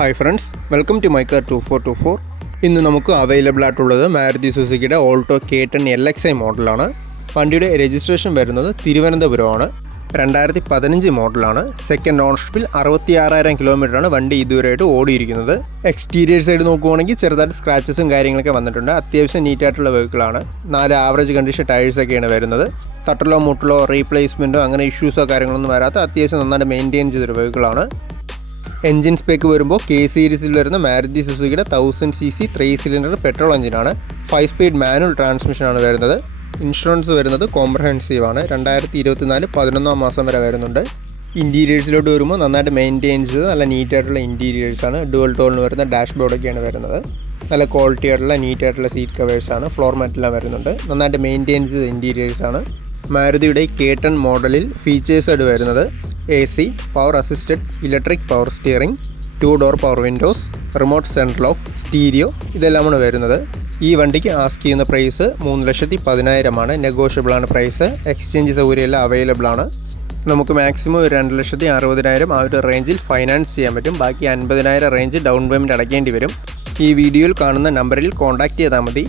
Hi friends, welcome to my car 2424. ഇന്ന് നമുക്ക് available ആയിട്ടുള്ളത് മാരുതി സുസുക്കിയുടെ ഓൾട്ടോ K10 LXi മോഡലാണ്. വണ്ടിയുടെ രജിസ്ട്രേഷൻ വരുന്നത് തിരുവനന്തപുരമാണ്. 2015 മോഡലാണ്. സെക്കൻഡ് ഓണർഷിപ്പിൽ 66,000 കിലോമീറ്ററാണ് വണ്ടി ഇതുവരെയായിട്ട് ഓടിയിരിക്കുന്നത്. എക്സ്റ്റീരിയർ സൈഡ് നോക്കുവാണെങ്കിൽ ചെറുതായിട്ട് സ്ക്രാച്ചസും കാര്യങ്ങളൊക്കെ വന്നിട്ടുണ്ട്. അത്യാവശ്യം നീറ്റായിട്ടുള്ള വെഹിക്കിളാണ്. 4 ആവറേജ് കണ്ടീഷൻ ടയേഴ്സൊക്കെയാണ് വരുന്നത്. തട്ടലോ മുട്ടലോ റീപ്ലേസ്മെൻറ്റോ അങ്ങനെ ഇഷ്യൂസോ കാര്യങ്ങളൊന്നും വരാത്ത അത്യാവശ്യം നന്നായിട്ട് മെയിൻറ്റെയിൻ ചെയ്തൊരു വെഹിക്കിളാണ്. എൻജിൻ സ്പെക്ക് വരുമ്പോൾ K സീരീസിൽ വരുന്ന മാരുതി സുസുക്കിയുടെ 1000cc 3 സിലിണ്ടർ പെട്രോൾ എഞ്ചിനാണ്. 5 സ്പീഡ് മാനുവൽ ട്രാൻസ്മിഷനാണ് വരുന്നത്. ഇൻഷുറൻസ് വരുന്നത് കോംപ്രഹെൻസീവ് ആണ്. 2024 11 മാസം വരെ വരുന്നുണ്ട്. ഇൻറ്റീരിയേഴ്സിലോട്ട് വരുമ്പോൾ നന്നായിട്ട് മെയിൻറ്റെയിൻ ചെയ്ത് നല്ല നീറ്റായിട്ടുള്ള ഇൻറ്റീരിയേഴ്സാണ്. ഡുവൽ ടോണിൽ വരുന്ന ഡാഷ് ബോർഡൊക്കെയാണ് വരുന്നത്. നല്ല ക്വാളിറ്റി ആയിട്ടുള്ള നീറ്റായിട്ടുള്ള സീറ്റ് കവേഴ്സാണ്. ഫ്ലോർ മാറ്റെല്ലാം വരുന്നുണ്ട്. നന്നായിട്ട് മെയിൻറ്റെയിൻ ചെയ്ത ഇൻറ്റീരിയേഴ്സാണ്. മാരുതിയുടെ K10 മോഡലിൽ ഫീച്ചേഴ്സായിട്ട് വരുന്നത് AC, power assisted electric power steering, 2 door power Windows, remote central lock, stereo ഇതെല്ലാമാണ് വരുന്നത്. ഈ വണ്ടിക്ക് ആസ്ക് ചെയ്യുന്ന പ്രൈസ് 3,10,000 നെഗോഷ്യബിളാണ് പ്രൈസ്. എക്സ്ചേഞ്ച് സൗകര്യമെല്ലാം അവൈലബിൾ ആണ്. നമുക്ക് മാക്സിമം 2,60,000 ആ ഒരു റേഞ്ചിൽ ഫൈനാൻസ് ചെയ്യാൻ പറ്റും. ബാക്കി 50,000 റേഞ്ച് ഡൗൺ പേയ്മെൻറ്റ് അടയ്ക്കേണ്ടി വരും. ഈ വീഡിയോയിൽ കാണുന്ന നമ്പറിൽ കോൺടാക്റ്റ് ചെയ്താൽ മതി.